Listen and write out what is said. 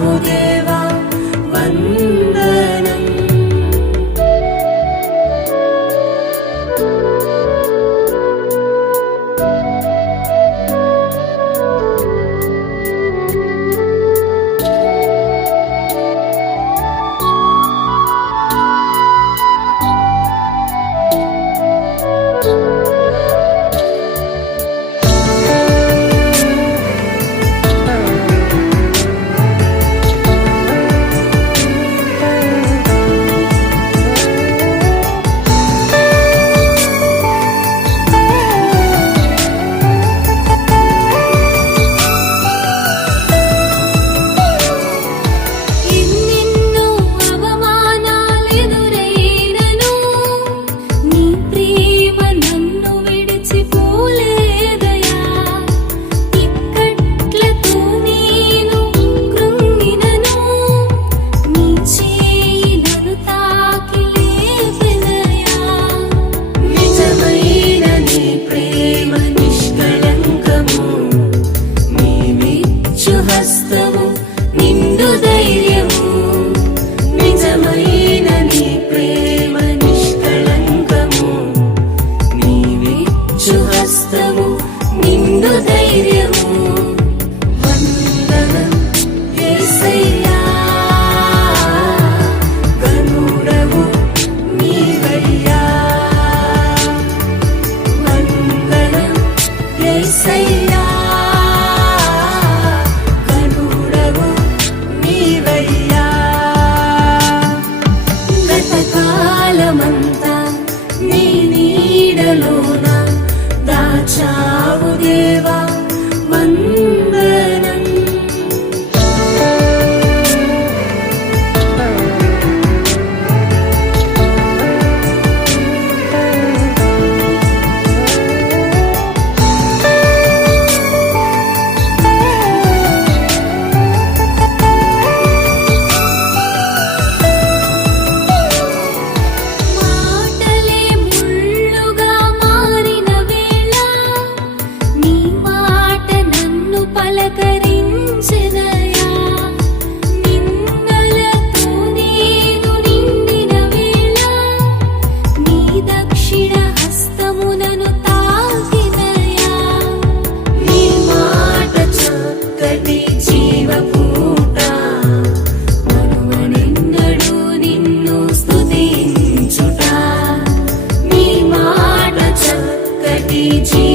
Oh, dear. teaching.